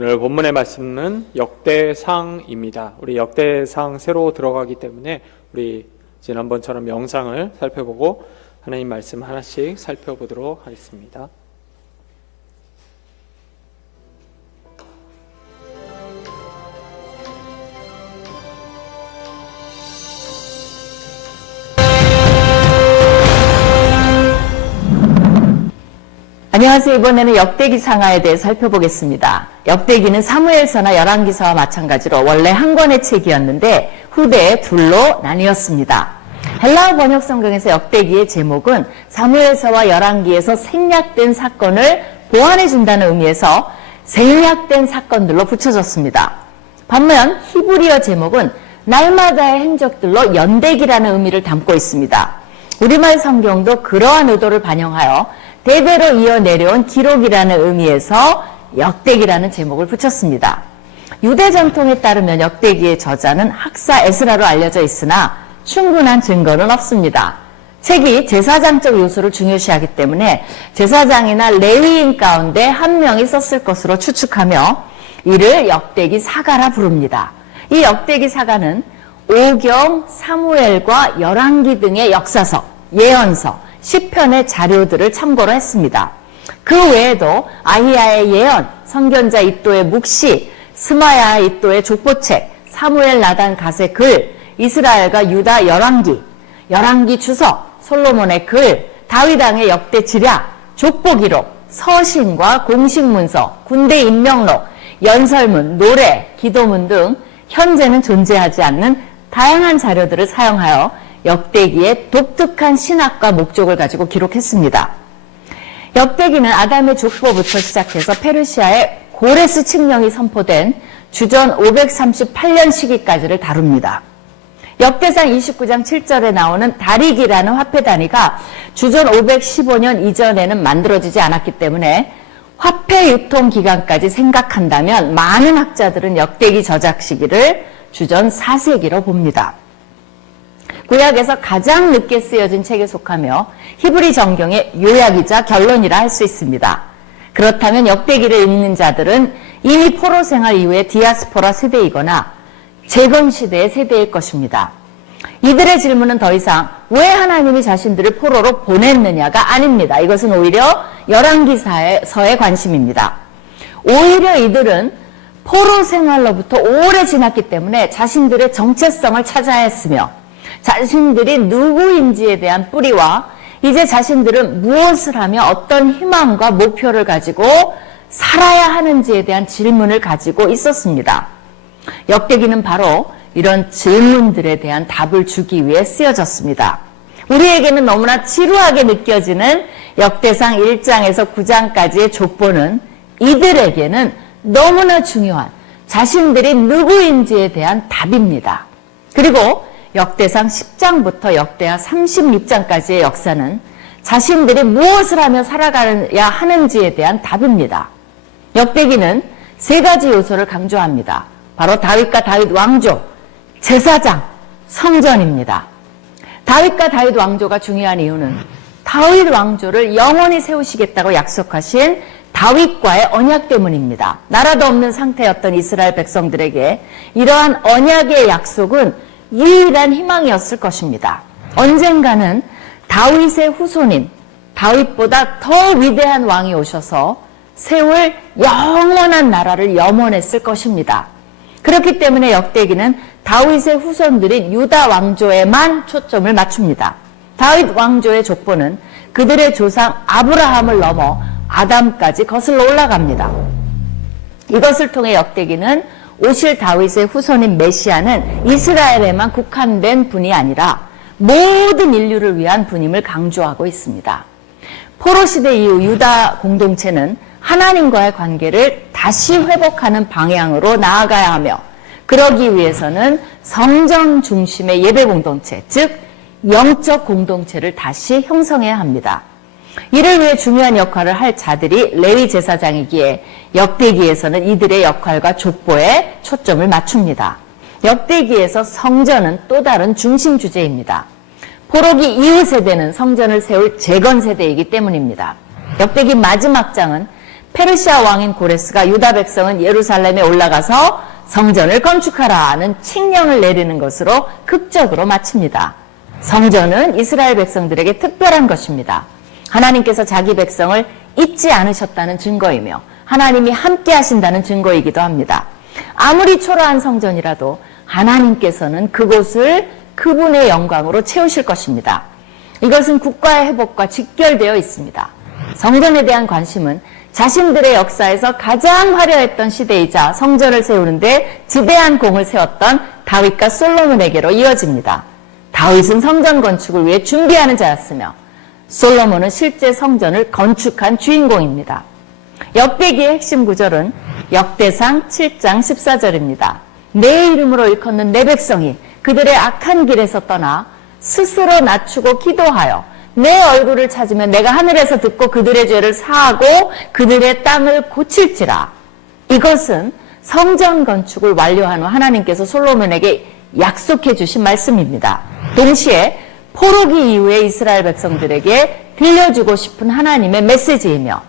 오늘 본문의 말씀은 역대상입니다. 우리 역대상 새로 들어가기 때문에 우리 지난번처럼 영상을 살펴보고 하나님 말씀 하나씩 살펴보도록 하겠습니다. 안녕하세요. 이번에는 역대기 상하에 대해 살펴보겠습니다. 역대기는 사무엘서나 열왕기서와 마찬가지로 원래 한 권의 책이었는데 후대에 둘로 나뉘었습니다. 헬라어 번역 성경에서 역대기의 제목은 사무엘서와 열왕기에서 생략된 사건을 보완해 준다는 의미에서 생략된 사건들로 붙여졌습니다. 반면 히브리어 제목은 날마다의 행적들로 연대기라는 의미를 담고 있습니다. 우리말 성경도 그러한 의도를 반영하여 대대로 이어 내려온 기록이라는 의미에서 역대기라는 제목을 붙였습니다. 유대 전통에 따르면 역대기의 저자는 학사 에스라로 알려져 있으나 충분한 증거는 없습니다. 책이 제사장적 요소를 중요시하기 때문에 제사장이나 레위인 가운데 한 명이 썼을 것으로 추측하며 이를 역대기 사가라 부릅니다. 이 역대기 사가는 오경, 사무엘과 열왕기 등의 역사서, 예언서, 시편의 자료들을 참고로 했습니다. 그 외에도 아히야의 예언, 선견자 이도의 묵시, 스마야 이도의 족보책, 사무엘 나단 갓의 글, 이스라엘과 유다 열왕기, 열왕기 주석, 솔로몬의 글, 다윗 왕의 역대 지략, 족보 기록, 서신과 공식 문서, 군대 임명록, 연설문, 노래, 기도문 등 현재는 존재하지 않는 다양한 자료들을 사용하여 역대기의 독특한 신학과 목적을 가지고 기록했습니다. 역대기는 아담의 족보부터 시작해서 페르시아의 고레스 칙령이 선포된 주전 538년 시기까지를 다룹니다. 역대상 29장 7절에 나오는 다리기라는 화폐 단위가 주전 515년 이전에는 만들어지지 않았기 때문에 화폐 유통 기간까지 생각한다면 많은 학자들은 역대기 저작 시기를 주전 4세기로 봅니다. 구약에서 가장 늦게 쓰여진 책에 속하며 히브리 정경의 요약이자 결론이라 할 수 있습니다. 그렇다면 역대기를 읽는 자들은 이미 포로 생활 이후에 디아스포라 세대이거나 재건 시대의 세대일 것입니다. 이들의 질문은 더 이상 왜 하나님이 자신들을 포로로 보냈느냐가 아닙니다. 이것은 오히려 열왕기서의 관심입니다. 오히려 이들은 포로 생활로부터 오래 지났기 때문에 자신들의 정체성을 찾아야 했으며 자신들이 누구인지에 대한 뿌리와 이제 자신들은 무엇을 하며 어떤 희망과 목표를 가지고 살아야 하는지에 대한 질문을 가지고 있었습니다. 역대기는 바로 이런 질문들에 대한 답을 주기 위해 쓰여졌습니다. 우리에게는 너무나 지루하게 느껴지는 역대상 1장에서 9장까지의 족보는 이들에게는 너무나 중요한 자신들이 누구인지에 대한 답입니다. 그리고 역대상 10장부터 역대하 36장까지의 역사는 자신들이 무엇을 하며 살아가야 하는지에 대한 답입니다. 역대기는 세 가지 요소를 강조합니다. 바로 다윗과 다윗 왕조, 제사장, 성전입니다. 다윗과 다윗 왕조가 중요한 이유는 다윗 왕조를 영원히 세우시겠다고 약속하신 다윗과의 언약 때문입니다. 나라도 없는 상태였던 이스라엘 백성들에게 이러한 언약의 약속은 유일한 희망이었을 것입니다. 언젠가는 다윗의 후손인 다윗보다 더 위대한 왕이 오셔서 세울 영원한 나라를 염원했을 것입니다. 그렇기 때문에 역대기는 다윗의 후손들인 유다 왕조에만 초점을 맞춥니다. 다윗 왕조의 족보는 그들의 조상 아브라함을 넘어 아담까지 거슬러 올라갑니다. 이것을 통해 역대기는 오실 다윗의 후손인 메시아는 이스라엘에만 국한된 분이 아니라 모든 인류를 위한 분임을 강조하고 있습니다. 포로 시대 이후 유다 공동체는 하나님과의 관계를 다시 회복하는 방향으로 나아가야 하며 그러기 위해서는 성전 중심의 예배 공동체, 즉 영적 공동체를 다시 형성해야 합니다. 이를 위해 중요한 역할을 할 자들이 레위 제사장이기에 역대기에서는 이들의 역할과 족보에 초점을 맞춥니다. 역대기에서 성전은 또 다른 중심 주제입니다. 포로기 이후 세대는 성전을 세울 재건 세대이기 때문입니다. 역대기 마지막 장은 페르시아 왕인 고레스가 유다 백성은 예루살렘에 올라가서 성전을 건축하라는 칙령을 내리는 것으로 극적으로 마칩니다. 성전은 이스라엘 백성들에게 특별한 것입니다. 하나님께서 자기 백성을 잊지 않으셨다는 증거이며 하나님이 함께 하신다는 증거이기도 합니다. 아무리 초라한 성전이라도 하나님께서는 그곳을 그분의 영광으로 채우실 것입니다. 이것은 국가의 회복과 직결되어 있습니다. 성전에 대한 관심은 자신들의 역사에서 가장 화려했던 시대이자 성전을 세우는데 지대한 공을 세웠던 다윗과 솔로몬에게로 이어집니다. 다윗은 성전 건축을 위해 준비하는 자였으며 솔로몬은 실제 성전을 건축한 주인공입니다. 역대기의 핵심 구절은 역대상 7장 14절입니다. 내 이름으로 일컫는 내 백성이 그들의 악한 길에서 떠나 스스로 낮추고 기도하여 내 얼굴을 찾으면 내가 하늘에서 듣고 그들의 죄를 사하고 그들의 땅을 고칠지라. 이것은 성전 건축을 완료한 후 하나님께서 솔로몬에게 약속해 주신 말씀입니다. 동시에 포로기 이후에 이스라엘 백성들에게 들려주고 싶은 하나님의 메시지이며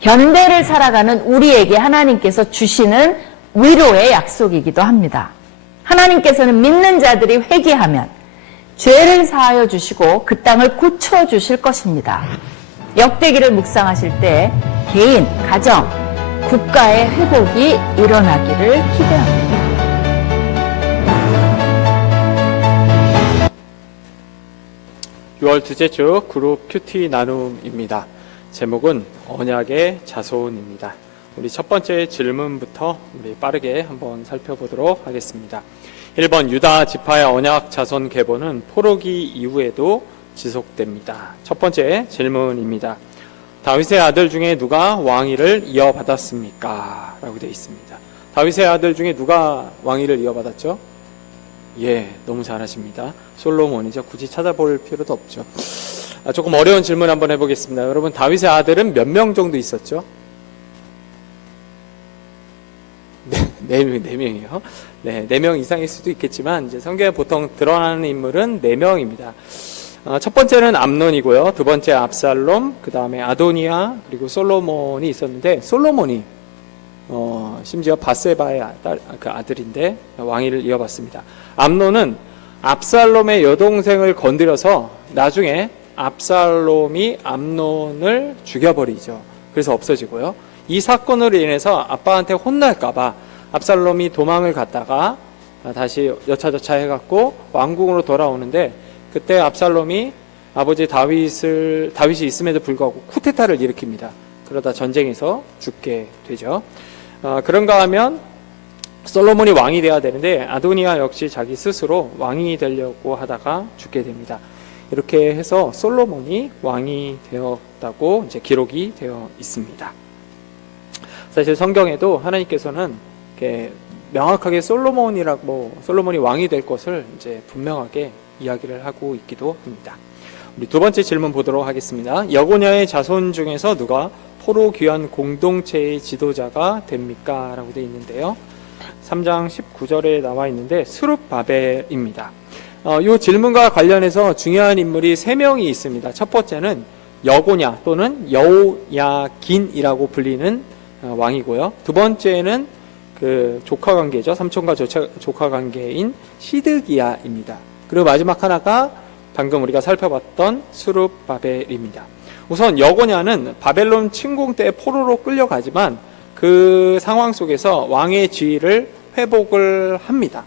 현대를 살아가는 우리에게 하나님께서 주시는 위로의 약속이기도 합니다. 하나님께서는 믿는 자들이 회개하면 죄를 사하여 주시고 그 땅을 고쳐 주실 것입니다. 역대기를 묵상하실 때 개인, 가정, 국가의 회복이 일어나기를 기대합니다. (6월) 둘째 주 그룹 큐티 나눔입니다. 제목은 언약의 자손입니다. 우리 첫 번째 질문부터 우리 빠르게 한번 살펴보도록 하겠습니다. 1번 유다 지파의 언약 자손 계보는 포로기 이후에도 지속됩니다. 첫 번째 질문입니다. 다윗의 아들 중에 누가 왕위를 이어받았습니까? 라고 되어 있습니다. 다윗의 아들 중에 누가 왕위를 이어받았죠? 예, 너무 잘하십니다. 솔로몬이죠. 굳이 찾아볼 필요도 없죠. 조금 어려운 질문 한번 해보겠습니다. 여러분, 다윗의 아들은 몇 명 정도 있었죠? 네 명이요. 네, 4명 이상일 수도 있겠지만, 이제 성경에 보통 드러나는 인물은 4명입니다. 첫 번째는 암논이고요. 두 번째 압살롬, 그 다음에 아도니아, 그리고 솔로몬이 있었는데, 솔로몬이, 심지어 바세바의 그 아들인데, 왕위를 이어받습니다. 암논은 압살롬의 여동생을 건드려서 나중에 압살롬이 암논을 죽여버리죠. 그래서 없어지고요. 이 사건으로 인해서 아빠한테 혼날까봐 압살롬이 도망을 갔다가 다시 여차저차 해갖고 왕궁으로 돌아오는데 그때 압살롬이 아버지 다윗이 있음에도 불구하고 쿠데타를 일으킵니다. 그러다 전쟁에서 죽게 되죠. 그런가 하면 솔로몬이 왕이 되어야 되는데 아도니아 역시 자기 스스로 왕이 되려고 하다가 죽게 됩니다. 이렇게 해서 솔로몬이 왕이 되었다고 이제 기록이 되어 있습니다. 사실 성경에도 하나님께서는 이렇게 명확하게 솔로몬이 왕이 될 것을 이제 분명하게 이야기를 하고 있기도 합니다. 우리 두 번째 질문 보도록 하겠습니다. 여고냐의 자손 중에서 누가 포로 귀환 공동체의 지도자가 됩니까? 라고 되어 있는데요. 3장 19절에 나와 있는데 스룹바벨입니다. 이 질문과 관련해서 중요한 인물이 3명이 있습니다. 첫 번째는 여고냐 또는 여호야긴이라고 불리는 왕이고요. 두 번째는 그 조카 관계죠. 삼촌과 조카 관계인 시드기야입니다. 그리고 마지막 하나가 방금 우리가 살펴봤던 스룹바벨입니다. 우선 여고냐는 바벨론 침공 때 포로로 끌려가지만 그 상황 속에서 왕의 지위를 회복을 합니다.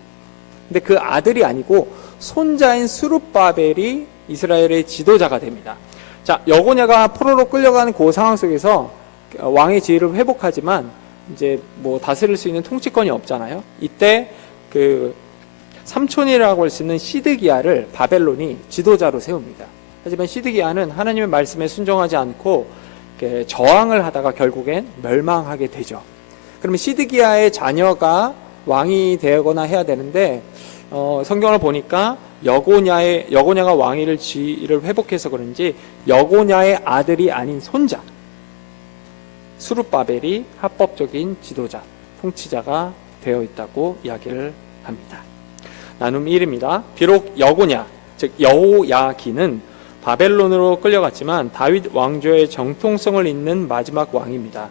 근데 그 아들이 아니고 손자인 스룹바벨이 이스라엘의 지도자가 됩니다. 자, 여고냐가 포로로 끌려가는 그 상황 속에서 왕의 지위를 회복하지만 이제 뭐 다스릴 수 있는 통치권이 없잖아요. 이때 그 삼촌이라고 할 수 있는 시드기야를 바벨론이 지도자로 세웁니다. 하지만 시드기야는 하나님의 말씀에 순종하지 않고 저항을 하다가 결국엔 멸망하게 되죠. 그러면 시드기야의 자녀가 왕이 되거나 해야 되는데 성경을 보니까 여고냐가 왕위를 지위를 회복해서 그런지 여고냐의 아들이 아닌 손자 스룹바벨이 합법적인 지도자, 통치자가 되어 있다고 이야기를 합니다. 나눔 1입니다. 비록 여고냐, 즉 여호야긴은 바벨론으로 끌려갔지만 다윗 왕조의 정통성을 잇는 마지막 왕입니다.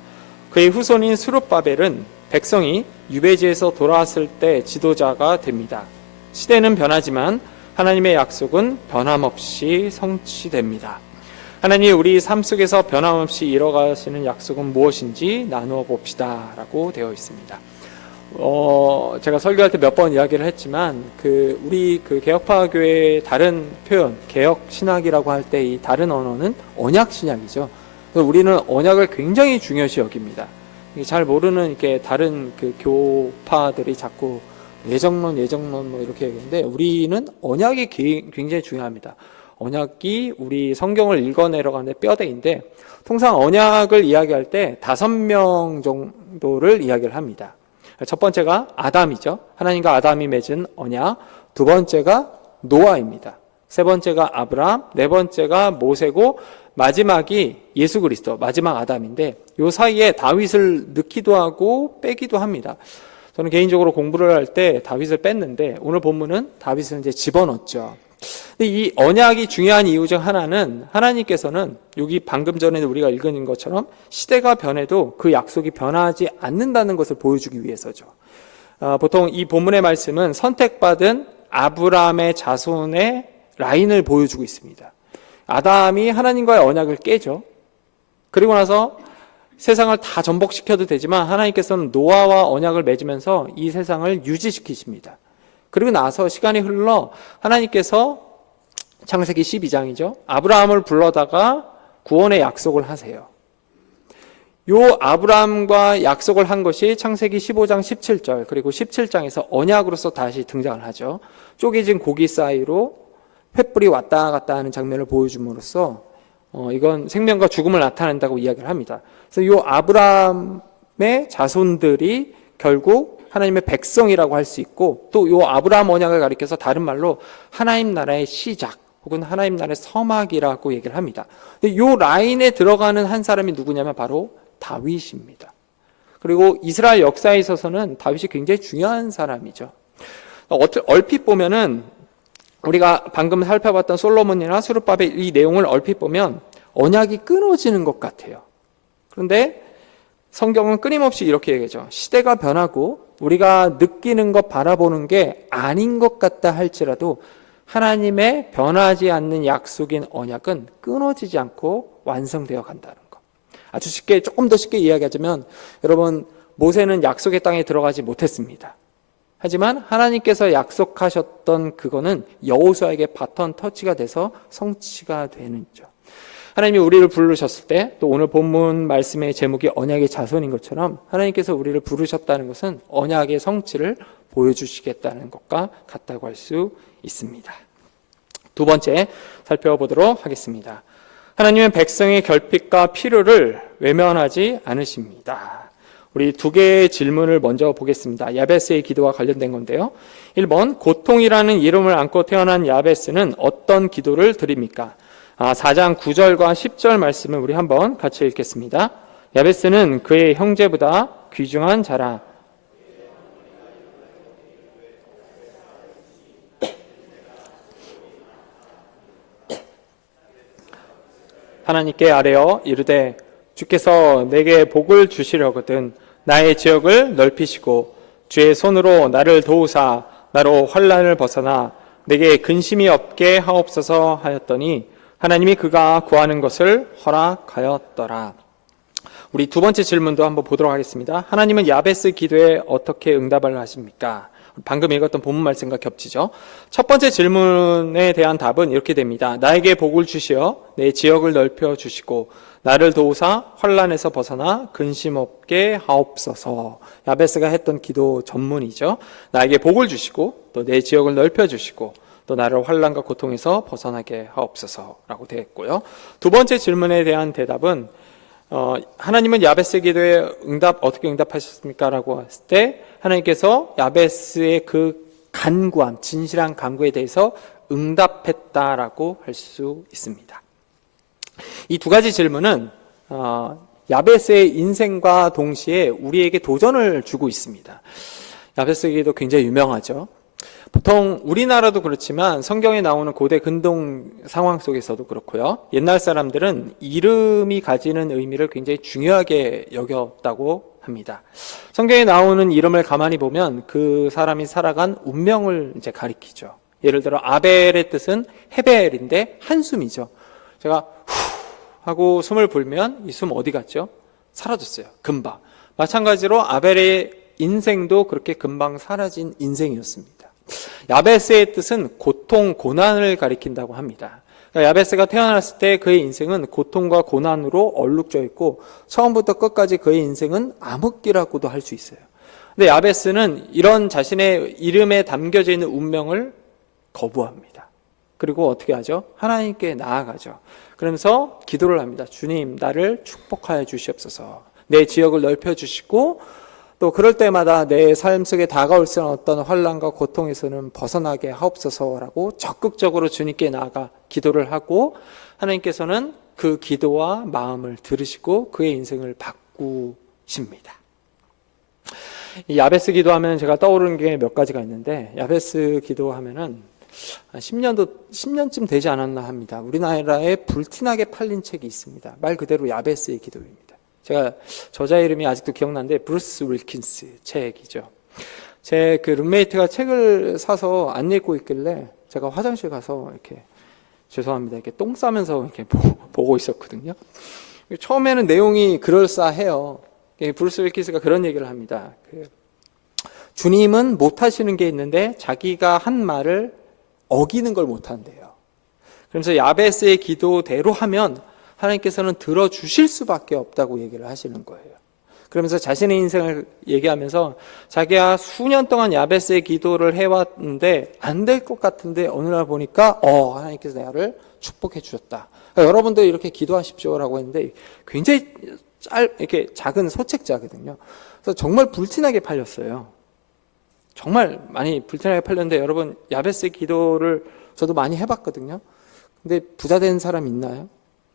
그의 후손인 스룹바벨은 백성이 유배지에서 돌아왔을 때 지도자가 됩니다. 시대는 변하지만 하나님의 약속은 변함없이 성취됩니다. 하나님, 우리 삶 속에서 변함없이 이뤄가시는 약속은 무엇인지 나누어 봅시다 라고 되어 있습니다. 제가 설교할 때 몇 번 이야기를 했지만 우리 개혁파 교회의 다른 표현, 개혁 신학이라고 할 때 이 다른 언어는 언약 신학이죠. 그래서 우리는 언약을 굉장히 중요시 여깁니다. 잘 모르는 이렇게 다른 교파들이 자꾸 예정론 뭐 이렇게 얘기하는데, 우리는 언약이 굉장히 중요합니다. 언약이 우리 성경을 읽어내려가는데 뼈대인데, 통상 언약을 이야기할 때 5명 정도를 이야기를 합니다. 첫 번째가 아담이죠. 하나님과 아담이 맺은 언약. 두 번째가 노아입니다. 세 번째가 아브라함. 네 번째가 모세고, 마지막이 예수 그리스도, 마지막 아담인데, 요 사이에 다윗을 넣기도 하고 빼기도 합니다. 저는 개인적으로 공부를 할 때 다윗을 뺐는데, 오늘 본문은 다윗을 이제 집어넣었죠. 근데 이 언약이 중요한 이유 중 하나는, 하나님께서는 여기 방금 전에 우리가 읽은 것처럼 시대가 변해도 그 약속이 변하지 않는다는 것을 보여주기 위해서죠. 보통 이 본문의 말씀은 선택받은 아브라함의 자손의 라인을 보여주고 있습니다. 아담이 하나님과의 언약을 깨죠. 그리고 나서 세상을 다 전복시켜도 되지만 하나님께서는 노아와 언약을 맺으면서 이 세상을 유지시키십니다. 그리고 나서 시간이 흘러 하나님께서 창세기 12장이죠. 아브라함을 불러다가 구원의 약속을 하세요. 요 아브라함과 약속을 한 것이 창세기 15장 17절 그리고 17장에서 언약으로서 다시 등장을 하죠. 쪼개진 고기 사이로 횃불이 왔다 갔다 하는 장면을 보여줌으로써 이건 생명과 죽음을 나타낸다고 이야기를 합니다. 그래서 요 아브라함의 자손들이 결국 하나님의 백성이라고 할 수 있고, 또 요 아브라함 언약을 가리켜서 다른 말로 하나님 나라의 시작 혹은 하나님 나라의 서막이라고 얘기를 합니다. 근데 요 라인에 들어가는 한 사람이 누구냐면 바로 다윗입니다. 그리고 이스라엘 역사에 있어서는 다윗이 굉장히 중요한 사람이죠. 얼핏 보면은 우리가 방금 살펴봤던 솔로몬이나 스룹바벨 이 내용을 얼핏 보면 언약이 끊어지는 것 같아요. 그런데 성경은 끊임없이 이렇게 얘기하죠. 시대가 변하고 우리가 느끼는 것, 바라보는 게 아닌 것 같다 할지라도 하나님의 변하지 않는 약속인 언약은 끊어지지 않고 완성되어 간다는 것. 아주 쉽게, 조금 더 쉽게 이야기하자면, 여러분, 모세는 약속의 땅에 들어가지 못했습니다. 하지만 하나님께서 약속하셨던 그거는 여호수아에게 바톤 터치가 돼서 성취가 되는 죠. 하나님이 우리를 부르셨을 때, 또 오늘 본문 말씀의 제목이 언약의 자손인 것처럼 하나님께서 우리를 부르셨다는 것은 언약의 성취를 보여주시겠다는 것과 같다고 할 수 있습니다. 두 번째 살펴보도록 하겠습니다. 하나님은 백성의 결핍과 필요를 외면하지 않으십니다. 우리 두 개의 질문을 먼저 보겠습니다. 야베스의 기도와 관련된 건데요. 1번, 고통이라는 이름을 안고 태어난 야베스는 어떤 기도를 드립니까? 4장 9절과 10절 말씀을 우리 한번 같이 읽겠습니다. 야베스는 그의 형제보다 귀중한 자라. 하나님께 아뢰어 이르되 주께서 내게 복을 주시려거든 나의 지역을 넓히시고 주의 손으로 나를 도우사 나로 환난을 벗어나 내게 근심이 없게 하옵소서 하였더니 하나님이 그가 구하는 것을 허락하였더라. 우리 두 번째 질문도 한번 보도록 하겠습니다. 하나님은 야베스 기도에 어떻게 응답을 하십니까? 방금 읽었던 본문 말씀과 겹치죠. 첫 번째 질문에 대한 답은 이렇게 됩니다. 나에게 복을 주시어 내 지역을 넓혀 주시고 나를 도우사 환난에서 벗어나 근심 없게 하옵소서. 야베스가 했던 기도 전문이죠. 나에게 복을 주시고 또 내 지역을 넓혀 주시고 또 나를 환난과 고통에서 벗어나게 하옵소서라고 되어 있고요. 두 번째 질문에 대한 대답은 하나님은 야베스 기도에 어떻게 응답하셨습니까? 라고 했을 때 하나님께서 야베스의 그 간구함, 진실한 간구에 대해서 응답했다라고 할 수 있습니다. 이 두 가지 질문은 야베스의 인생과 동시에 우리에게 도전을 주고 있습니다. 야베스 기도 굉장히 유명하죠. 보통 우리나라도 그렇지만 성경에 나오는 고대 근동 상황 속에서도 그렇고요. 옛날 사람들은 이름이 가지는 의미를 굉장히 중요하게 여겼다고 합니다. 성경에 나오는 이름을 가만히 보면 그 사람이 살아간 운명을 이제 가리키죠. 예를 들어 아벨의 뜻은 헤벨인데 한숨이죠. 제가 후 하고 숨을 불면 이 숨 어디 갔죠? 사라졌어요. 금방. 마찬가지로 아벨의 인생도 그렇게 금방 사라진 인생이었습니다. 야베스의 뜻은 고통, 고난을 가리킨다고 합니다. 그러니까 야베스가 태어났을 때 그의 인생은 고통과 고난으로 얼룩져 있고 처음부터 끝까지 그의 인생은 암흑기라고도 할 수 있어요. 근데 야베스는 이런 자신의 이름에 담겨져 있는 운명을 거부합니다. 그리고 어떻게 하죠? 하나님께 나아가죠. 그러면서 기도를 합니다. 주님, 나를 축복하여 주시옵소서. 내 지역을 넓혀주시고 또 그럴 때마다 내 삶 속에 다가올 수 있는 어떤 환난과 고통에서는 벗어나게 하옵소서라고 적극적으로 주님께 나아가 기도를 하고 하나님께서는 그 기도와 마음을 들으시고 그의 인생을 바꾸십니다. 이 야베스 기도하면 제가 떠오르는 게 몇 가지가 있는데 야베스 기도하면은 10년쯤 되지 않았나 합니다. 우리나라에 불티나게 팔린 책이 있습니다. 말 그대로 야베스의 기도입니다. 제가 저자 이름이 아직도 기억나는데 브루스 윌킨스 책이죠. 제 그 룸메이트가 책을 사서 안 읽고 있길래 제가 화장실 가서 이렇게 죄송합니다. 이렇게 똥 싸면서 이렇게 보고 있었거든요. 처음에는 내용이 그럴싸해요. 브루스 윌킨스가 그런 얘기를 합니다. 주님은 못하시는 게 있는데 자기가 한 말을 어기는 걸 못한대요. 그러면서 야베스의 기도대로 하면 하나님께서는 들어주실 수밖에 없다고 얘기를 하시는 거예요. 그러면서 자신의 인생을 얘기하면서 자기가 수년 동안 야베스의 기도를 해왔는데 안 될 것 같은데 어느 날 보니까 하나님께서 나를 축복해 주셨다. 그러니까 여러분도 이렇게 기도하십시오라고 했는데 굉장히 이렇게 작은 소책자거든요. 그래서 정말 불티나게 팔렸어요. 정말 많이 불티나게 팔렸는데 여러분 야베스의 기도를 저도 많이 해봤거든요. 근데 부자 된 사람 있나요?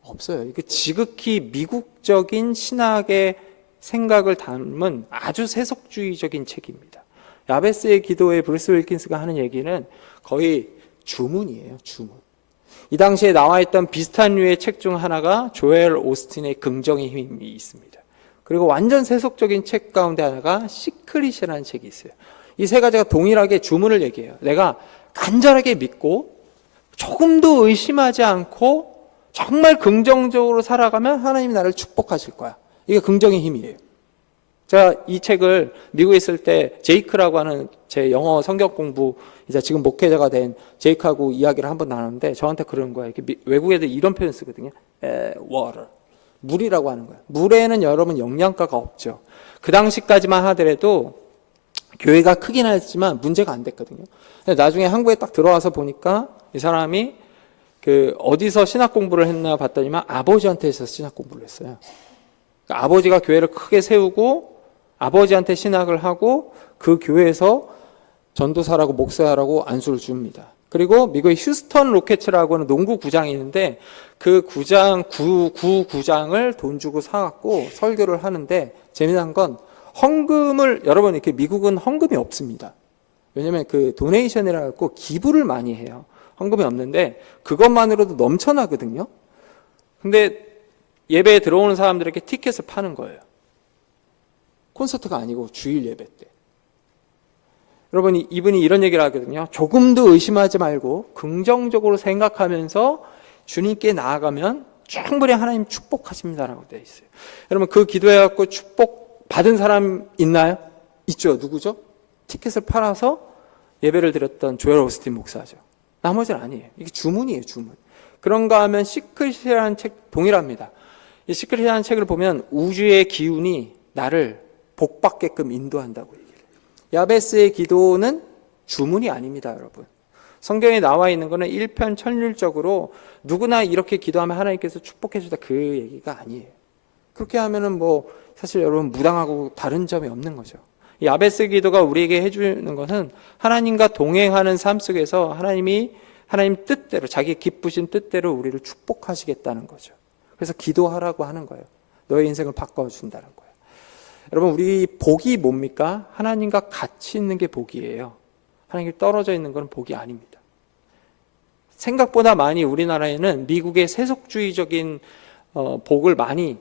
없어요. 이게 지극히 미국적인 신학의 생각을 담은 아주 세속주의적인 책입니다. 야베스의 기도에 브루스 윌킨스가 하는 얘기는 거의 주문이에요. 주문. 이 당시에 나와 있던 비슷한 류의 책 중 하나가 조엘 오스틴의 긍정의 힘이 있습니다. 그리고 완전 세속적인 책 가운데 하나가 시크릿이라는 책이 있어요. 이 세 가지가 동일하게 주문을 얘기해요. 내가 간절하게 믿고 조금도 의심하지 않고 정말 긍정적으로 살아가면 하나님이 나를 축복하실 거야. 이게 긍정의 힘이에요. 제가 이 책을 미국에 있을 때 제이크라고 하는 제 영어 성경 공부 이제 지금 목회자가 된 제이크하고 이야기를 한번 나눴는데 저한테 그러는 거예요. 이렇게 외국 애들 이런 표현 쓰거든요. water. 물이라고 하는 거예요. 물에는 여러분 영양가가 없죠. 그 당시까지만 하더라도 교회가 크긴 했지만 문제가 안 됐거든요. 근데 나중에 한국에 딱 들어와서 보니까 이 사람이 어디서 신학 공부를 했나 봤더니만 아버지한테 해서 신학 공부를 했어요. 그러니까 아버지가 교회를 크게 세우고 아버지한테 신학을 하고 그 교회에서 전도사라고 목사라고 안수를 줍니다. 그리고 미국의 휴스턴 로켓츠라고 하는 농구 구장이 있는데 그 구장을 돈 주고 사갖고 설교를 하는데 재미난 건 헌금을 여러분 이렇게 미국은 헌금이 없습니다. 왜냐하면 도네이션이라고 하고 기부를 많이 해요. 헌금이 없는데 그것만으로도 넘쳐나거든요. 근데 예배에 들어오는 사람들에게 티켓을 파는 거예요. 콘서트가 아니고 주일 예배 때. 여러분 이분이 이런 얘기를 하거든요. 조금도 의심하지 말고 긍정적으로 생각하면서 주님께 나아가면 충분히 하나님 축복하십니다라고 되어 있어요. 여러분 그 기도해갖고 축복 받은 사람 있나요? 있죠. 누구죠? 티켓을 팔아서 예배를 드렸던 조엘 오스틴 목사죠. 나머지는 아니에요. 이게 주문이에요, 주문. 그런가 하면 시크릿이라는 책 동일합니다. 이 시크릿이라는 책을 보면 우주의 기운이 나를 복받게끔 인도한다고 얘기해요. 야베스의 기도는 주문이 아닙니다, 여러분. 성경에 나와 있는 것은 일편천율적으로 누구나 이렇게 기도하면 하나님께서 축복해 주다 그 얘기가 아니에요. 그렇게 하면은 사실 여러분 무당하고 다른 점이 없는 거죠. 이 야베스 기도가 우리에게 해주는 것은 하나님과 동행하는 삶 속에서 하나님 뜻대로 자기 기쁘신 뜻대로 우리를 축복하시겠다는 거죠. 그래서 기도하라고 하는 거예요. 너의 인생을 바꿔준다는 거예요. 여러분 우리 복이 뭡니까? 하나님과 같이 있는 게 복이에요. 하나님께 떨어져 있는 건 복이 아닙니다. 생각보다 많이 우리나라에는 미국의 세속주의적인 복을 많이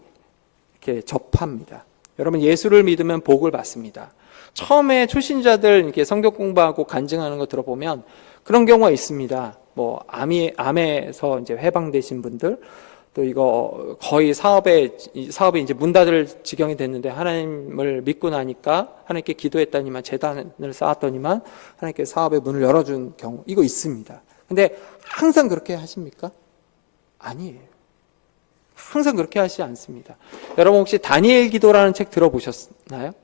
이렇게 접합니다. 여러분, 예수를 믿으면 복을 받습니다. 처음에 초신자들 이렇게 성경 공부하고 간증하는 거 들어보면 그런 경우가 있습니다. 뭐 암에서 이제 해방되신 분들, 또 이거 거의 사업이 이제 문 닫을 지경이 됐는데 하나님을 믿고 나니까 하나님께 기도했더니만, 재단을 쌓았더니만 하나님께 사업의 문을 열어준 경우, 이거 있습니다. 근데 항상 그렇게 하십니까? 아니에요. 항상 그렇게 하시지 않습니다. 여러분, 혹시 다니엘 기도라는 책 들어보셨나요?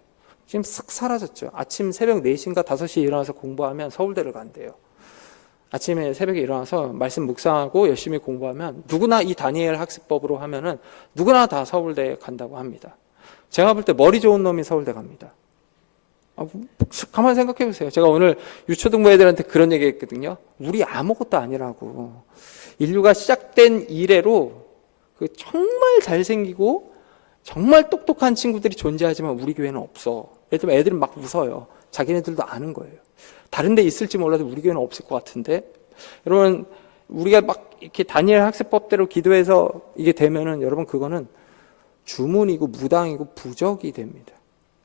지금 싹 사라졌죠. 아침 새벽 4시인가 5시에 일어나서 공부하면 서울대를 간대요. 아침에 새벽에 일어나서 말씀 묵상하고 열심히 공부하면 누구나 이 다니엘 학습법으로 하면은 누구나 다 서울대 간다고 합니다. 제가 볼 때 머리 좋은 놈이 서울대 갑니다. 가만히 생각해 보세요. 제가 오늘 유초등부 애들한테 그런 얘기 했거든요. 우리 아무것도 아니라고. 인류가 시작된 이래로 그 정말 잘생기고 정말 똑똑한 친구들이 존재하지만 우리 교회는 없어. 애들은 막 웃어요. 자기네들도 아는 거예요. 다른 데 있을지 몰라도 우리 교회는 없을 것 같은데. 여러분, 우리가 막 이렇게 다니엘 학습법대로 기도해서 이게 되면은 여러분, 그거는 주문이고 무당이고 부적이 됩니다.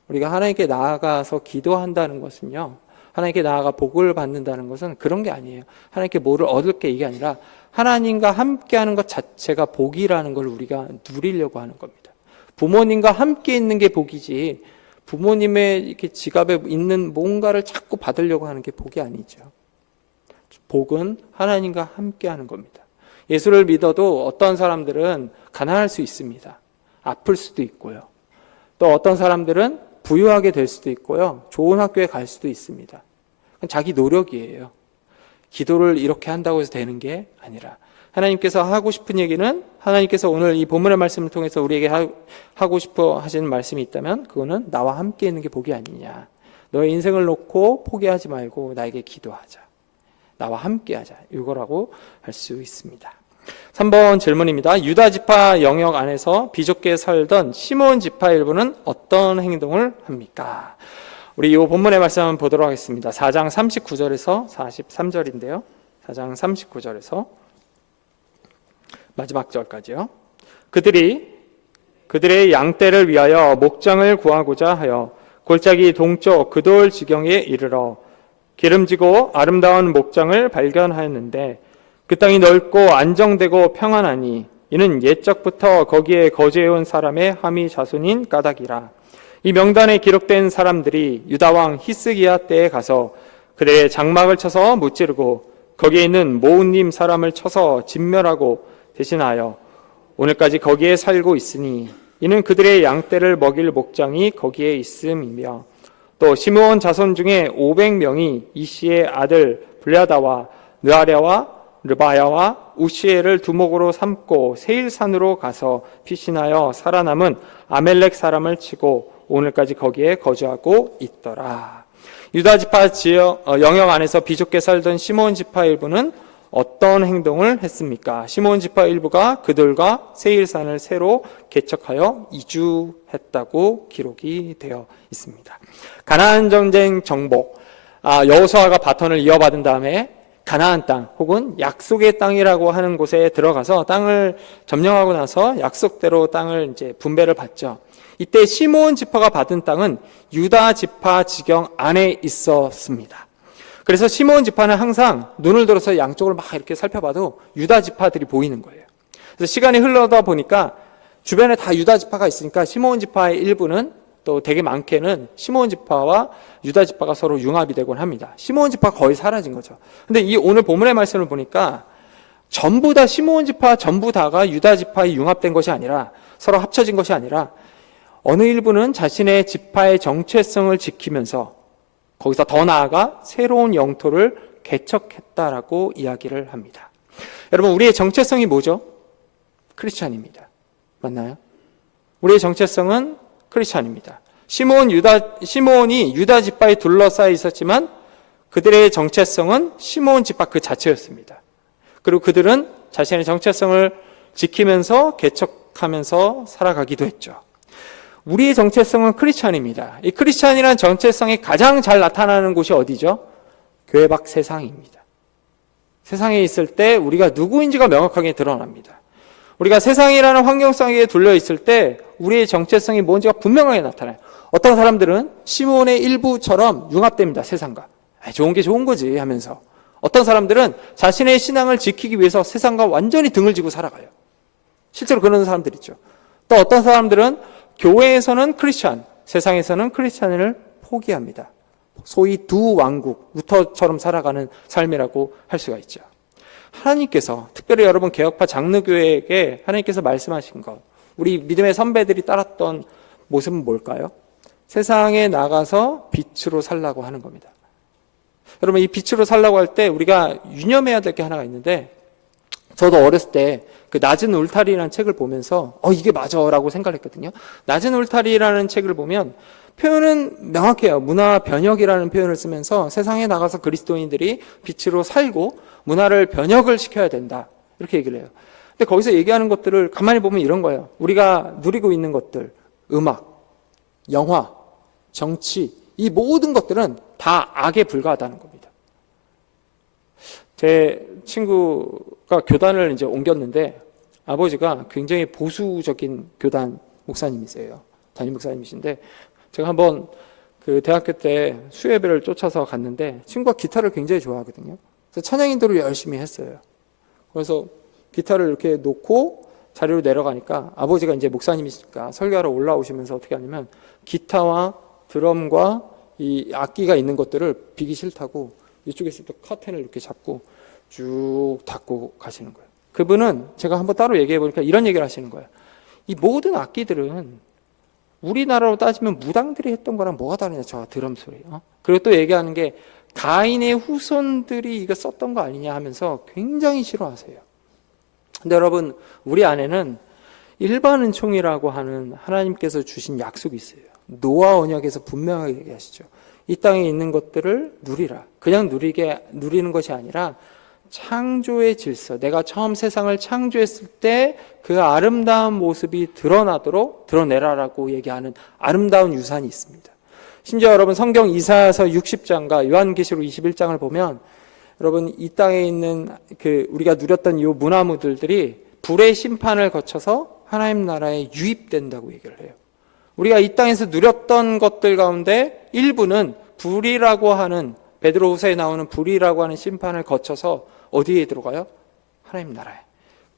우리가 하나님께 나아가서 기도한다는 것은요, 하나님께 나아가 복을 받는다는 것은 그런 게 아니에요. 하나님께 뭐를 얻을 게 이게 아니라 하나님과 함께하는 것 자체가 복이라는 걸 우리가 누리려고 하는 겁니다. 부모님과 함께 있는 게 복이지, 부모님의 이렇게 지갑에 있는 뭔가를 자꾸 받으려고 하는 게 복이 아니죠. 복은 하나님과 함께하는 겁니다. 예수를 믿어도 어떤 사람들은 가난할 수 있습니다. 아플 수도 있고요. 또 어떤 사람들은 부유하게 될 수도 있고요. 좋은 학교에 갈 수도 있습니다. 그건 자기 노력이에요. 기도를 이렇게 한다고 해서 되는 게 아니라 하나님께서 하고 싶은 얘기는, 하나님께서 오늘 이 본문의 말씀을 통해서 우리에게 하고 싶어 하시는 말씀이 있다면 그거는 나와 함께 있는 게 복이 아니냐. 너의 인생을 놓고 포기하지 말고 나에게 기도하자. 나와 함께 하자. 이거라고 할 수 있습니다. 3번 질문입니다. 유다 지파 영역 안에서 비좁게 살던 시몬 지파 일부는 어떤 행동을 합니까? 우리 이 본문의 말씀 한번 보도록 하겠습니다. 4장 39절에서 43절인데요. 4장 39절에서 마지막 절까지요. 그들의 양떼를 위하여 목장을 구하고자 하여 골짜기 동쪽 그돌 지경에 이르러 기름지고 아름다운 목장을 발견하였는데 그 땅이 넓고 안정되고 평안하니 이는 옛적부터 거기에 거주해온 사람의 함이 자손인 까닭이라. 이 명단에 기록된 사람들이 유다 왕 히스기야 때에 가서 그들의 장막을 쳐서 무찌르고 거기에 있는 모운님 사람을 쳐서 진멸하고 대신하여 오늘까지 거기에 살고 있으니 이는 그들의 양떼를 먹일 목장이 거기에 있음이며, 또 시므온 자손 중에 500명이 이시의 아들 블야다와 느아랴와 르바야와 우시엘을 두목으로 삼고 세일산으로 가서 피신하여 살아남은 아멜렉 사람을 치고 오늘까지 거기에 거주하고 있더라. 유다 지파 영역 안에서 비좁게 살던 시므온 지파 일부는 어떤 행동을 했습니까? 시므온 지파 일부가 그들과 세일산을 새로 개척하여 이주했다고 기록이 되어 있습니다. 가나안 전쟁 정복, 여호수아가 바톤을 이어받은 다음에 가나안 땅 혹은 약속의 땅이라고 하는 곳에 들어가서 땅을 점령하고 나서 약속대로 땅을 이제 분배를 받죠. 이때 시므온 지파가 받은 땅은 유다 지파 지경 안에 있었습니다. 그래서 시므온 지파는 항상 눈을 들어서 양쪽을 막 이렇게 살펴봐도 유다 지파들이 보이는 거예요. 그래서 시간이 흘러다 보니까 주변에 다 유다 지파가 있으니까 시므온 지파의 일부는, 또 되게 많게는 시므온 지파와 유다 지파가 서로 융합이 되곤 합니다. 시므온 지파가 거의 사라진 거죠. 근데 이 오늘 본문의 말씀을 보니까 전부 다 시므온 지파 전부 다가 유다 지파에 융합된 것이 아니라, 서로 합쳐진 것이 아니라 어느 일부는 자신의 지파의 정체성을 지키면서 거기서 더 나아가 새로운 영토를 개척했다라고 이야기를 합니다. 여러분, 우리의 정체성이 뭐죠? 크리스찬입니다. 맞나요? 우리의 정체성은 크리스찬입니다. 시므온이 유다 지파에 둘러싸여 있었지만 그들의 정체성은 시므온 지파 그 자체였습니다. 그리고 그들은 자신의 정체성을 지키면서 개척하면서 살아가기도 했죠. 우리의 정체성은 크리스찬입니다. 이 크리스찬이라는 정체성이 가장 잘 나타나는 곳이 어디죠? 교회 밖 세상입니다. 세상에 있을 때 우리가 누구인지가 명확하게 드러납니다. 우리가 세상이라는 환경 속에 둘려 있을 때 우리의 정체성이 뭔지가 분명하게 나타나요. 어떤 사람들은 시몬의 일부처럼 융합됩니다. 세상과. 좋은 게 좋은 거지 하면서. 어떤 사람들은 자신의 신앙을 지키기 위해서 세상과 완전히 등을 지고 살아가요. 실제로 그런 사람들 있죠. 또 어떤 사람들은 교회에서는 크리스찬, 세상에서는 크리스찬을 포기합니다. 소위 두 왕국, 루터처럼 살아가는 삶이라고 할 수가 있죠. 하나님께서, 특별히 여러분 개혁파 장로교회에게 하나님께서 말씀하신 것, 우리 믿음의 선배들이 따랐던 모습은 뭘까요? 세상에 나가서 빛으로 살라고 하는 겁니다. 여러분, 이 빛으로 살라고 할 때 우리가 유념해야 될 게 하나가 있는데, 저도 어렸을 때 그 낮은 울타리라는 책을 보면서 이게 맞아 라고 생각했거든요. 낮은 울타리라는 책을 보면 표현은 명확해요. 문화 변혁이라는 표현을 쓰면서 세상에 나가서 그리스도인들이 빛으로 살고 문화를 변혁을 시켜야 된다, 이렇게 얘기를 해요. 근데 거기서 얘기하는 것들을 가만히 보면 이런 거예요. 우리가 누리고 있는 것들, 음악, 영화, 정치, 이 모든 것들은 다 악에 불과하다는 겁니다. 제 친구가 교단을 이제 옮겼는데 아버지가 굉장히 보수적인 교단 목사님이세요. 담임 목사님이신데 제가 한번 그 대학교 때 수예배를 쫓아서 갔는데 친구가 기타를 굉장히 좋아하거든요. 그래서 찬양 인도를 열심히 했어요. 그래서 기타를 이렇게 놓고 자리로 내려가니까 아버지가 이제 목사님이시니까 설교하러 올라오시면서 어떻게 하냐면 기타와 드럼과 이 악기가 있는 것들을 비기 싫다고 이쪽에서 또 커튼을 이렇게 잡고 쭉 닫고 가시는 거예요. 그분은 제가 한번 따로 얘기해 보니까 이런 얘기를 하시는 거예요. 이 모든 악기들은 우리나라로 따지면 무당들이 했던 거랑 뭐가 다르냐, 저 드럼 소리. 그리고 또 얘기하는 게 가인의 후손들이 이거 썼던 거 아니냐 하면서 굉장히 싫어하세요. 근데 여러분, 우리 안에는 일반 은총이라고 하는 하나님께서 주신 약속이 있어요. 노아 언약에서 분명하게 얘기하시죠. 이 땅에 있는 것들을 누리라. 그냥 누리는 것이 아니라 창조의 질서, 내가 처음 세상을 창조했을 때 그 아름다운 모습이 드러내라라고 얘기하는 아름다운 유산이 있습니다. 심지어 여러분 성경 이사야서 60장과 요한계시록 21장을 보면 여러분 이 땅에 있는 우리가 누렸던 이 문화무들이 불의 심판을 거쳐서 하나님 나라에 유입된다고 얘기를 해요. 우리가 이 땅에서 누렸던 것들 가운데 일부는 불이라고 하는, 베드로후서에 나오는 불이라고 하는 심판을 거쳐서 어디에 들어가요? 하나님 나라에.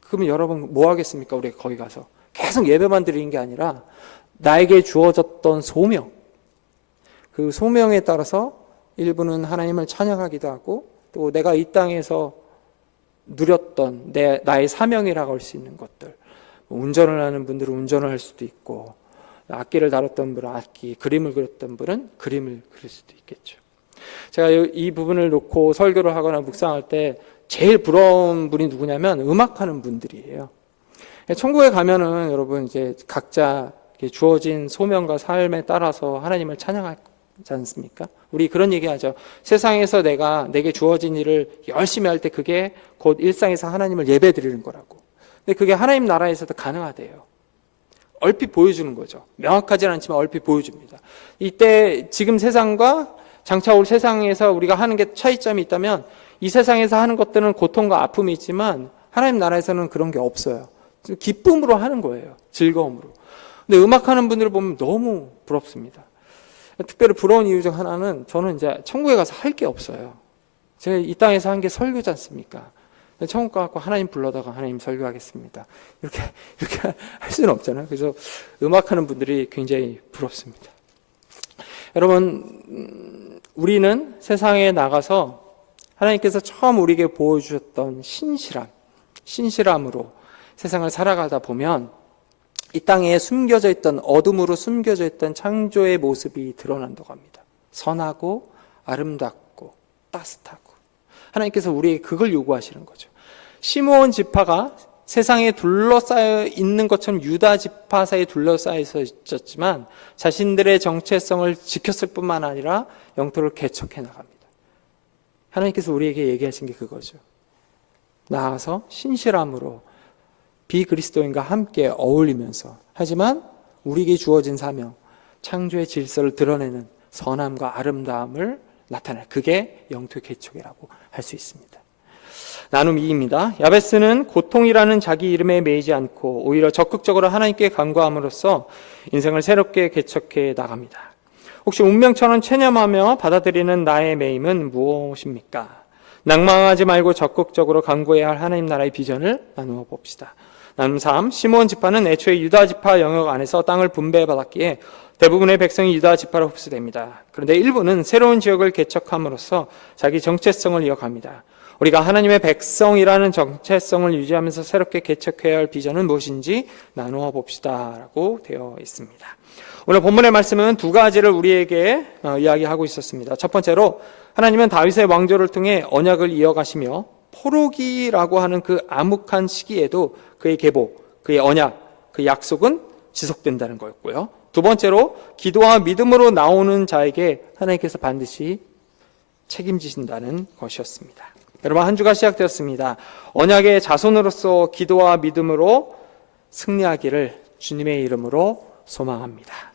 그러면 여러분 뭐 하겠습니까? 우리가 거기 가서 계속 예배만 드리는 게 아니라 나에게 주어졌던 소명, 그 소명에 따라서 일부는 하나님을 찬양하기도 하고 또 내가 이 땅에서 누렸던 나의 사명이라고 할 수 있는 것들, 운전을 하는 분들은 운전을 할 수도 있고 악기를 다뤘던 분은 악기, 그림을 그렸던 분은 그림을 그릴 수도 있겠죠. 제가 이 부분을 놓고 설교를 하거나 묵상할 때 제일 부러운 분이 누구냐면 음악하는 분들이에요. 천국에 가면은 여러분 이제 각자 주어진 소명과 삶에 따라서 하나님을 찬양하지 않습니까? 우리 그런 얘기하죠. 세상에서 내게 주어진 일을 열심히 할 때 그게 곧 일상에서 하나님을 예배드리는 거라고. 근데 그게 하나님 나라에서도 가능하대요. 얼핏 보여주는 거죠. 명확하지는 않지만 얼핏 보여줍니다. 이때 지금 세상과 장차 올 세상에서 우리가 하는 게 차이점이 있다면 이 세상에서 하는 것들은 고통과 아픔이 있지만 하나님 나라에서는 그런 게 없어요. 기쁨으로 하는 거예요. 즐거움으로. 근데 음악하는 분들을 보면 너무 부럽습니다. 특별히 부러운 이유 중 하나는 저는 이제 천국에 가서 할 게 없어요. 제가 이 땅에서 한 게 설교지 않습니까? 천국 가서 하나님 불러다가 하나님 설교하겠습니다. 이렇게 할 수는 없잖아요. 그래서 음악하는 분들이 굉장히 부럽습니다. 여러분, 우리는 세상에 나가서 하나님께서 처음 우리에게 보여주셨던 신실함으로 세상을 살아가다 보면 이 땅에 숨겨져 있던, 어둠으로 숨겨져 있던 창조의 모습이 드러난다고 합니다. 선하고 아름답고 따뜻하고. 하나님께서 우리에게 그걸 요구하시는 거죠. 시므온 지파가 세상에 둘러싸여 있는 것처럼 유다 지파 사이에 둘러싸여 있었지만 자신들의 정체성을 지켰을 뿐만 아니라 영토를 개척해 나갑니다. 하나님께서 우리에게 얘기하신 게 그거죠. 나아서 신실함으로 비그리스도인과 함께 어울리면서, 하지만 우리에게 주어진 사명, 창조의 질서를 드러내는 선함과 아름다움을 나타날, 그게 영토의 개척이라고 할 수 있습니다. 나눔 2입니다. 야베스는 고통이라는 자기 이름에 매이지 않고 오히려 적극적으로 하나님께 간구함으로써 인생을 새롭게 개척해 나갑니다. 혹시 운명처럼 체념하며 받아들이는 나의 매임은 무엇입니까? 낭망하지 말고 적극적으로 간구해야 할 하나님 나라의 비전을 나누어 봅시다. 나눔 3, 시므온 지파는 애초에 유다 지파 영역 안에서 땅을 분배받았기에 대부분의 백성이 유다 지파로 흡수됩니다. 그런데 일부는 새로운 지역을 개척함으로써 자기 정체성을 이어갑니다. 우리가 하나님의 백성이라는 정체성을 유지하면서 새롭게 개척해야 할 비전은 무엇인지 나누어 봅시다 라고 되어 있습니다. 오늘 본문의 말씀은 두 가지를 우리에게 이야기하고 있었습니다. 첫 번째로 하나님은 다윗의 왕조를 통해 언약을 이어가시며 포로기라고 하는 그 암흑한 시기에도 그의 계보, 그의 언약, 그 약속은 지속된다는 거였고요. 두 번째로 기도와 믿음으로 나오는 자에게 하나님께서 반드시 책임지신다는 것이었습니다. 여러분, 한 주가 시작되었습니다. 언약의 자손으로서 기도와 믿음으로 승리하기를 주님의 이름으로 소망합니다.